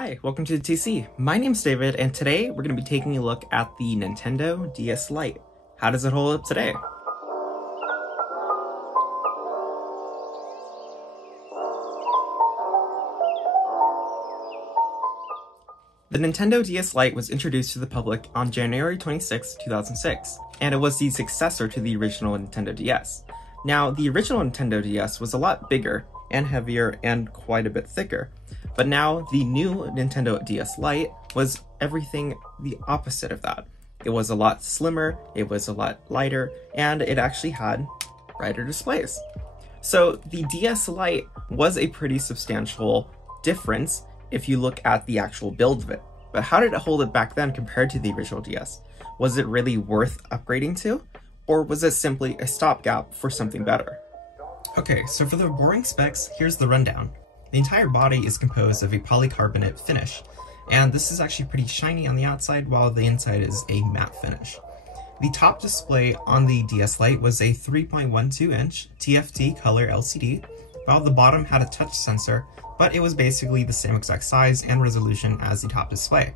Hi, welcome to the TC. My name's David, and today we're going to be taking a look at the Nintendo DS Lite. How does it hold up today? The Nintendo DS Lite was introduced to the public on January 26, 2006, and it was the successor to the original Nintendo DS. Now, the original Nintendo DS was a lot bigger and heavier and quite a bit thicker, but now the new Nintendo DS Lite was everything the opposite of that. It was a lot slimmer, it was a lot lighter, and it actually had brighter displays. So the DS Lite was a pretty substantial difference if you look at the actual build of it. But how did it hold it back then compared to the original DS? Was it really worth upgrading to? Or was it simply a stopgap for something better? Okay, so for the boring specs, here's the rundown. The entire body is composed of a polycarbonate finish, and this is actually pretty shiny on the outside while the inside is a matte finish. The top display on the DS Lite was a 3.12-inch TFT color LCD, while the bottom had a touch sensor, but it was basically the same exact size and resolution as the top display.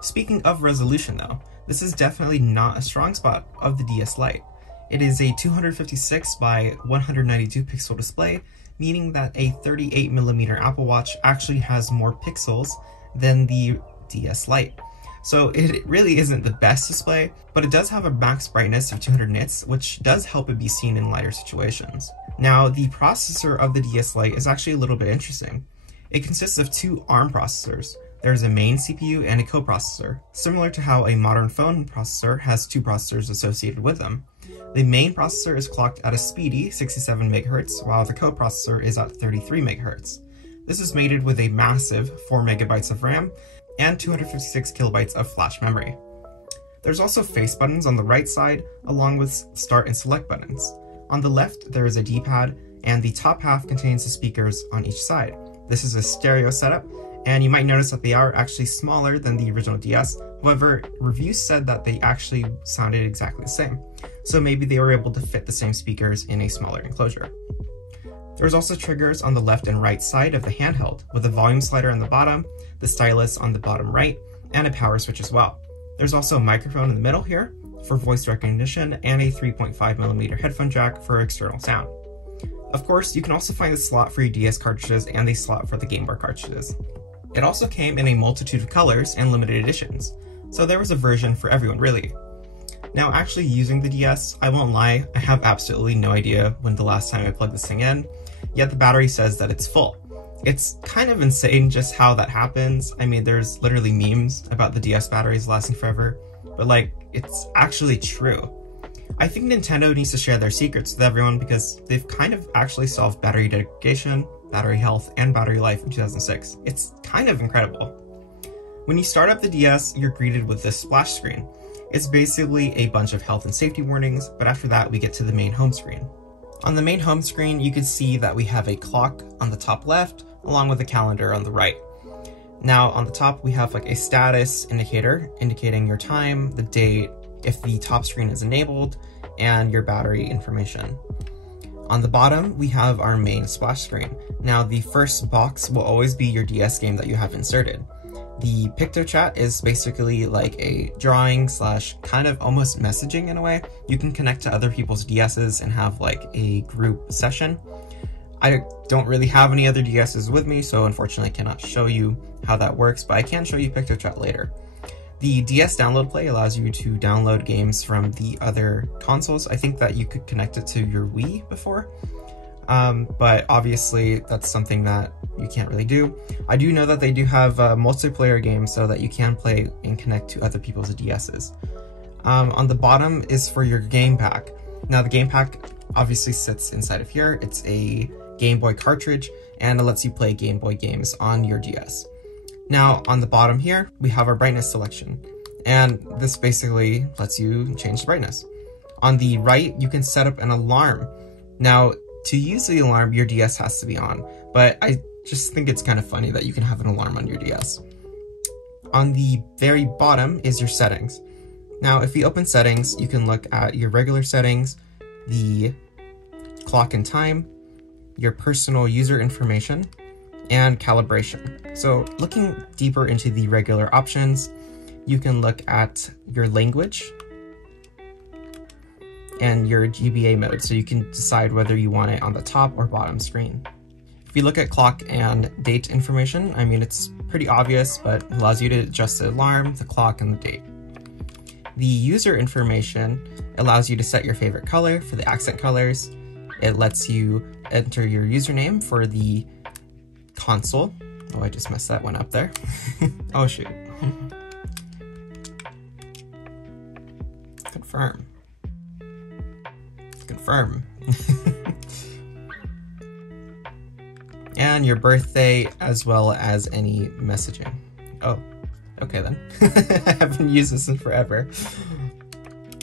Speaking of resolution though, this is definitely not a strong spot of the DS Lite. It is a 256 by 192 pixel display, meaning that a 38mm Apple Watch actually has more pixels than the DS Lite. So it really isn't the best display, but it does have a max brightness of 200 nits, which does help it be seen in lighter situations. Now, the processor of the DS Lite is actually a little bit interesting. It consists of two ARM processors. There's a main CPU and a coprocessor, similar to how a modern phone processor has two processors associated with them. The main processor is clocked at a speedy 67 MHz, while the coprocessor is at 33 MHz. This is mated with a massive 4 MB of RAM and 256 KB of flash memory. There's also face buttons on the right side, along with start and select buttons. On the left, there is a D-pad, and the top half contains the speakers on each side. This is a stereo setup, and you might notice that they are actually smaller than the original DS. However, reviews said that they actually sounded exactly the same. So maybe they were able to fit the same speakers in a smaller enclosure. There's also triggers on the left and right side of the handheld, with a volume slider on the bottom, the stylus on the bottom right, and a power switch as well. There's also a microphone in the middle here for voice recognition and a 3.5mm headphone jack for external sound. Of course, you can also find the slot for your DS cartridges and the slot for the Game Boy cartridges. It also came in a multitude of colors and limited editions, so there was a version for everyone really. Now, actually using the DS, I won't lie, I have absolutely no idea when the last time I plugged this thing in, yet the battery says that it's full. It's kind of insane just how that happens. I mean, there's literally memes about the DS batteries lasting forever, but like, it's actually true. I think Nintendo needs to share their secrets with everyone because they've kind of actually solved battery degradation, battery health, and battery life in 2006. It's kind of incredible. When you start up the DS, you're greeted with this splash screen. It's basically a bunch of health and safety warnings, but after that we get to the main home screen. On the main home screen, you can see that we have a clock on the top left, along with a calendar on the right. Now on the top, we have like a status indicator indicating your time, the date, if the top screen is enabled, and your battery information. On the bottom, we have our main splash screen. Now the first box will always be your DS game that you have inserted. The PictoChat is basically like a drawing slash kind of almost messaging in a way. You can connect to other people's DSs and have like a group session. I don't really have any other DSs with me, so unfortunately I cannot show you how that works, but I can show you PictoChat later. The DS Download Play allows you to download games from the other consoles. I think that you could connect it to your Wii before, but obviously that's something that you can't really do. I do know that they do have multiplayer games so that you can play and connect to other people's DSs. On the bottom is for your game pack. Now the game pack obviously sits inside of here. It's a Game Boy cartridge, and it lets you play Game Boy games on your DS. Now on the bottom here, we have our brightness selection, and this basically lets you change the brightness. On the right, you can set up an alarm. Now, to use the alarm, your DS has to be on, but I just think it's kind of funny that you can have an alarm on your DS. On the very bottom is your settings. Now, if you open settings, you can look at your regular settings, the clock and time, your personal user information, and calibration. So looking deeper into the regular options, you can look at your language and your GBA mode, so you can decide whether you want it on the top or bottom screen. If you look at clock and date information, I mean, it's pretty obvious, but it allows you to adjust the alarm, the clock, and the date. The user information allows you to set your favorite color for the accent colors. It lets you enter your username for the console. Oh, I just messed that one up there. Oh, shoot. Confirm. Confirm. And your birthday, as well as any messaging. Oh, okay then. I haven't used this in forever.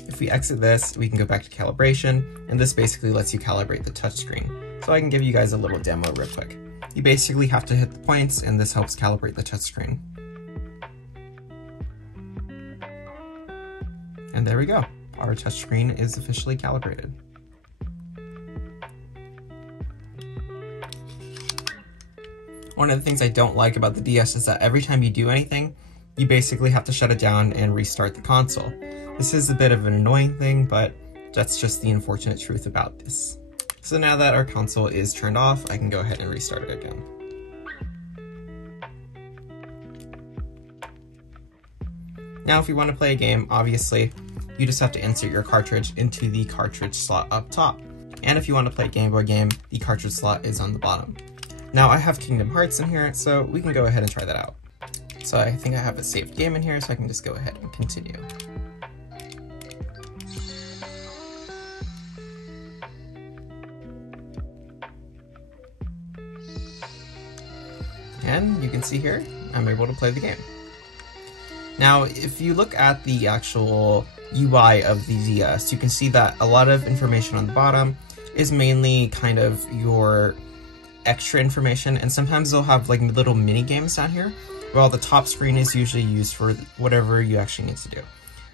If we exit this, we can go back to calibration, and this basically lets you calibrate the touchscreen. So I can give you guys a little demo real quick. You basically have to hit the points, and this helps calibrate the touchscreen. And there we go. Our touchscreen is officially calibrated. One of the things I don't like about the DS is that every time you do anything, you basically have to shut it down and restart the console. This is a bit of an annoying thing, but that's just the unfortunate truth about this. So now that our console is turned off, I can go ahead and restart it again. Now if you want to play a game, obviously, you just have to insert your cartridge into the cartridge slot up top. And if you want to play a Game Boy game, the cartridge slot is on the bottom. Now I have Kingdom Hearts in here, so we can go ahead and try that out. So I think I have a saved game in here, so I can just go ahead and continue. And you can see here, I'm able to play the game. Now, if you look at the actual UI of the DS, you can see that a lot of information on the bottom is mainly kind of your extra information, and sometimes they'll have like little mini games down here, while the top screen is usually used for whatever you actually need to do.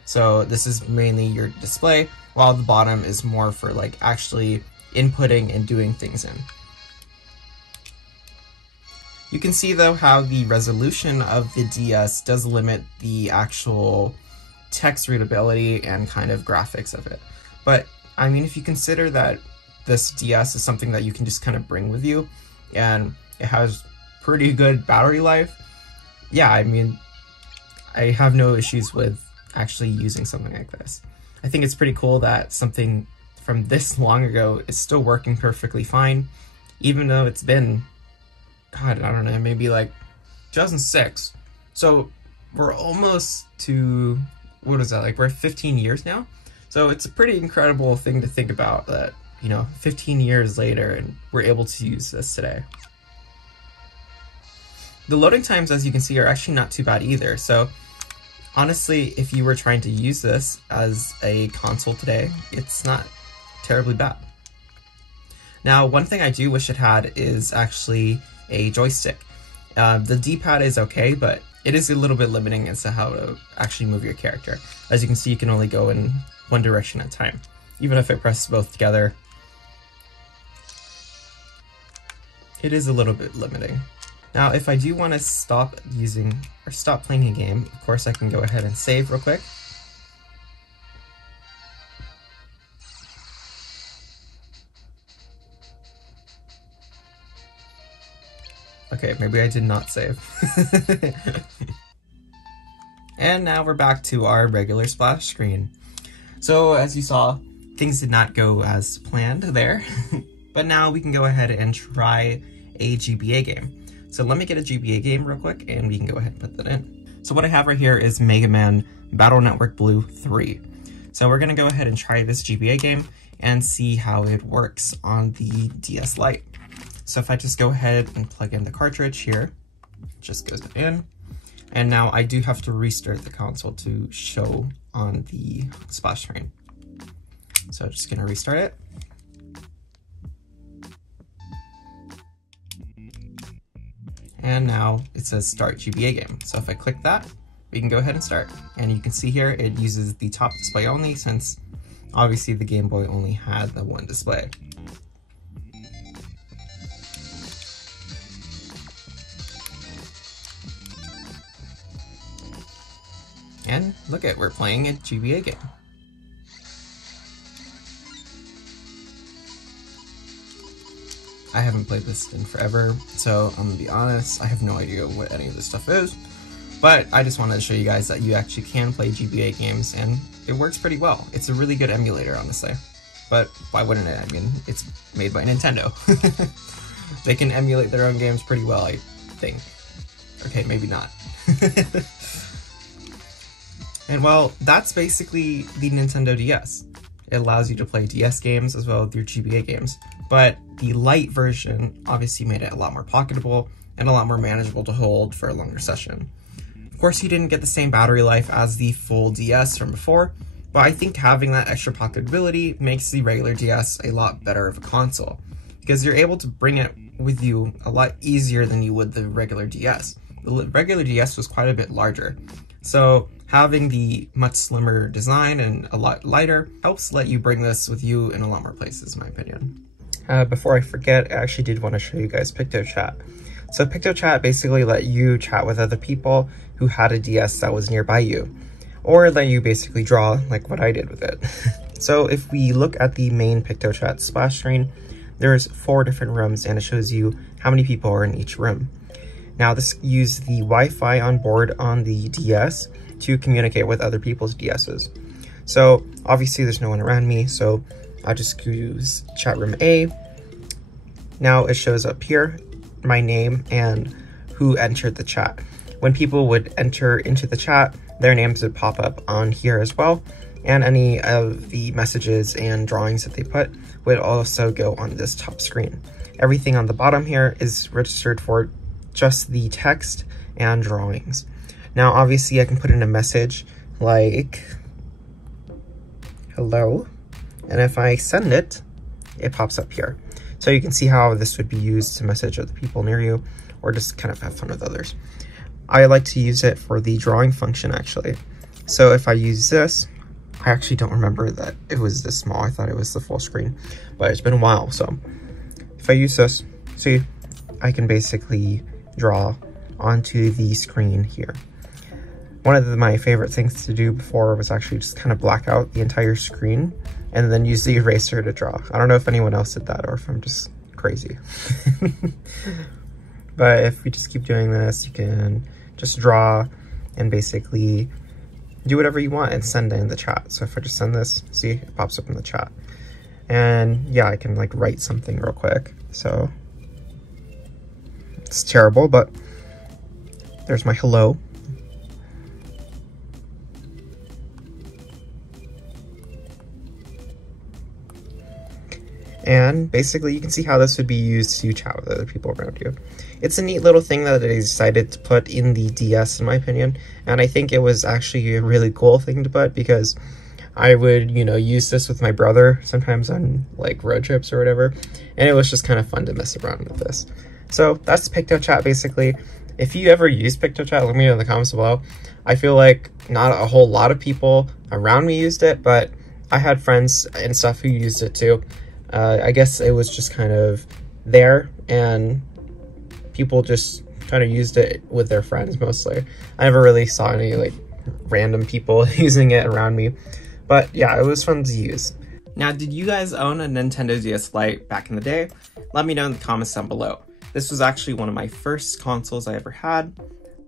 So this is mainly your display, while the bottom is more for like actually inputting and doing things in. You can see though how the resolution of the DS does limit the actual text readability and kind of graphics of it. But I mean, if you consider that this DS is something that you can just kind of bring with you, and it has pretty good battery life, yeah, I mean, I have no issues with actually using something like this. I think it's pretty cool that something from this long ago is still working perfectly fine, even though it's been, God, I don't know, maybe like 2006. So we're almost to, what is that, like we're 15 years now? So it's a pretty incredible thing to think about that, you know, 15 years later and we're able to use this today. The loading times, as you can see, are actually not too bad either. So honestly, if you were trying to use this as a console today, it's not terribly bad. Now, one thing I do wish it had is actually a joystick. The D-pad is okay, but it is a little bit limiting as to how to actually move your character. As you can see, you can only go in one direction at a time. Even if I press both together, it is a little bit limiting. Now, if I do want to stop using or stop playing a game, of course I can go ahead and save real quick. Okay, maybe I did not save. And now we're back to our regular splash screen. So as you saw, things did not go as planned there, but now we can go ahead and try a GBA game. So let me get a GBA game real quick and we can go ahead and put that in. So what I have right here is Mega Man Battle Network Blue 3. So we're gonna go ahead and try this GBA game and see how it works on the DS Lite. So if I just go ahead and plug in the cartridge here, it just goes in. And now I do have to restart the console to show on the splash screen. So I'm just gonna restart it. And now it says start GBA game. So if I click that, we can go ahead and start. And you can see here, it uses the top display only since obviously the Game Boy only had the one display. And look at, we're playing a GBA game. I haven't played this in forever, so I'm gonna be honest, I have no idea what any of this stuff is. But I just wanted to show you guys that you actually can play GBA games, and it works pretty well. It's a really good emulator, honestly. But why wouldn't it? I mean, it's made by Nintendo. They can emulate their own games pretty well, I think. Okay, maybe not. And well, that's basically the Nintendo DS. It allows you to play DS games as well as your GBA games. But the Lite version obviously made it a lot more pocketable and a lot more manageable to hold for a longer session. Of course, you didn't get the same battery life as the full DS from before, but I think having that extra pocketability makes the regular DS a lot better of a console, because you're able to bring it with you a lot easier than you would the regular DS. The regular DS was quite a bit larger, so having the much slimmer design and a lot lighter helps let you bring this with you in a lot more places, in my opinion. Before I forget, I actually did want to show you guys PictoChat. So PictoChat basically let you chat with other people who had a DS that was nearby you, or let you basically draw like what I did with it. So if we look at the main PictoChat splash screen, there's 4 different rooms and it shows you how many people are in each room. Now this used the Wi-Fi on board on the DS to communicate with other people's DSs. So obviously there's no one around me, so I'll just use chat room A. Now it shows up here my name and who entered the chat. When people would enter into the chat, their names would pop up on here as well, and any of the messages and drawings that they put would also go on this top screen. Everything on the bottom here is registered for just the text and drawings. Now obviously I can put in a message like hello, and if I send it, it pops up here. So you can see how this would be used to message other people near you, or just kind of have fun with others. I like to use it for the drawing function actually. So if I use this, I actually don't remember that it was this small. I thought it was the full screen, but it's been a while. So if I use this, see, I can basically draw onto the screen here. One of my favorite things to do before was actually just kind of black out the entire screen and then use the eraser to draw. I don't know if anyone else did that or if I'm just crazy. But if we just keep doing this, you can just draw and basically do whatever you want and send it in the chat. So if I just send this, see, it pops up in the chat. And yeah, I can like write something real quick. So it's terrible, but there's my hello. And basically you can see how this would be used to chat with other people around you. It's a neat little thing that they decided to put in the DS, in my opinion, and I think it was actually a really cool thing to put, because I would, you know, use this with my brother sometimes on like road trips or whatever, and it was just kind of fun to mess around with this. So that's PictoChat basically. If you ever use PictoChat, let me know in the comments below. I feel like not a whole lot of people around me used it, but I had friends and stuff who used it too. I guess it was just kind of there, and people just kind of used it with their friends mostly. I never really saw any like random people using it around me, but yeah, it was fun to use. Now, did you guys own a Nintendo DS Lite back in the day? Let me know in the comments down below. This was actually one of my first consoles I ever had.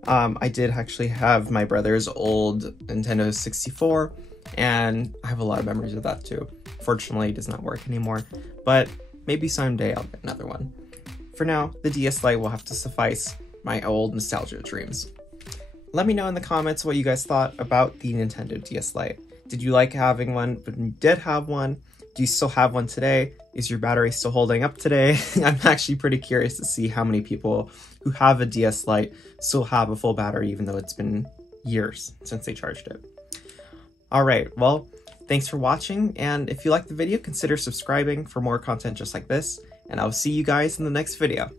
I did actually have my brother's old Nintendo 64, and I have a lot of memories of that too. Fortunately, it does not work anymore, but maybe someday I'll get another one. For now, the DS Lite will have to suffice my old nostalgia dreams. Let me know in the comments what you guys thought about the Nintendo DS Lite. Did you like having one? But you did have one? Do you still have one today? Is your battery still holding up today? I'm actually pretty curious to see how many people who have a DS Lite still have a full battery, even though it's been years since they charged it. Alright, well, thanks for watching, and if you liked the video, consider subscribing for more content just like this, and I'll see you guys in the next video.